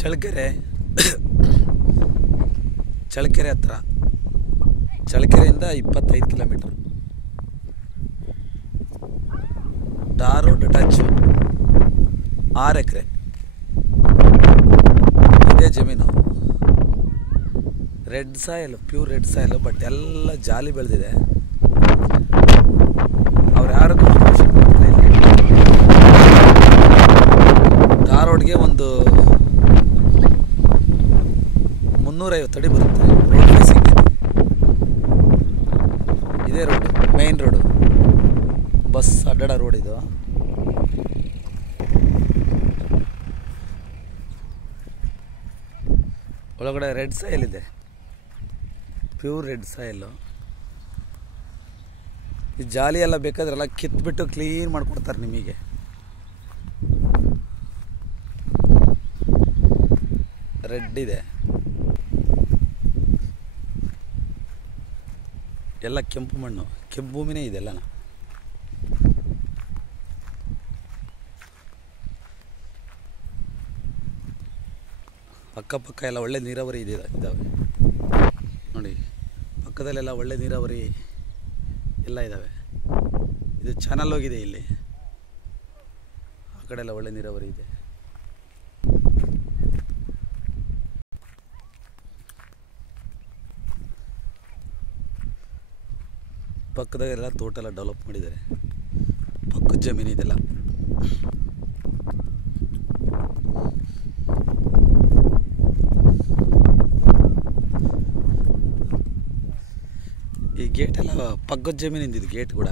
ಚಳ್ಳಕೆರೆ ಹತ್ರ, ಚಳ್ಳಕೆರೆಯಿಂದ 25 kilometre. Tar road touch, 6 ಎಕರೆ ಇದೇ ಜಮೀನು. Red soil, pure red soil, but ಎಲ್ಲ ಜಾಲಿ ಬೆಳೆದಿದೆ. ಅವ್ರು ಯಾರು ಕನ್ಸ್ಟ್ರಕ್ಷನ್ ಮಾಡ್ತಾ ಇಲ್ಲ. ಟಾರ್ ರೋಡ್ಗೆ ಒಂದು 350 ಅಡಿ ಬರುತ್ತೆ. ರೋಡ್ ಫೇಸಿಂಗ್ ಇದೇ ರೋಡ್, ಮೇನ್ ರೋಡು, ಬಸ್ ಅಡ್ಡಾಡ ರೋಡ್ ಇದು. ಒಳಗಡೆ ರೆಡ್ ಸಾಯಿಲ್ ಇದೆ, ಪ್ಯೂರ್ ರೆಡ್ ಸಾಯಿಲು. ಈ ಜಾಲಿ ಎಲ್ಲ ಬೇಕಾದ್ರೆಲ್ಲ ಕಿತ್ಬಿಟ್ಟು ಕ್ಲೀನ್ ಮಾಡಿಕೊಡ್ತಾರೆ ನಿಮಗೆ. ರೆಡ್ ಇದೆ, ಎಲ್ಲ ಕೆಂಪು ಮಣ್ಣು, ಕೆಂಪು ಭೂಮಿನೇ ಇದೆಲ್ಲ. ಅಕ್ಕಪಕ್ಕ ಎಲ್ಲ ಒಳ್ಳೆ ನೀರಾವರಿ ಇದ್ದಾವೆ ನೋಡಿ. ಪಕ್ಕದಲ್ಲೆಲ್ಲ ಒಳ್ಳೆ ನೀರಾವರಿ ಎಲ್ಲ ಇದ್ದಾವೆ. ಇದು ಚಾನಲ್ ಹೋಗಿದೆ ಇಲ್ಲಿ, ಆ ಕಡೆ ಎಲ್ಲ ಒಳ್ಳೆ ನೀರಾವರಿ ಇದೆ. ಪಕ್ಕದಾಗೆಲ್ಲ ತೋಟ ಎಲ್ಲ ಡೆವಲಪ್ ಮಾಡಿದ್ದಾರೆ. ಪಕ್ಕದ ಜಮೀನು ಇದೆಲ್ಲ. ಈ ಗೇಟ್ ಎಲ್ಲ ಪಕ್ಕದ ಜಮೀನಿಂದ, ಇದು ಗೇಟ್ ಕೂಡ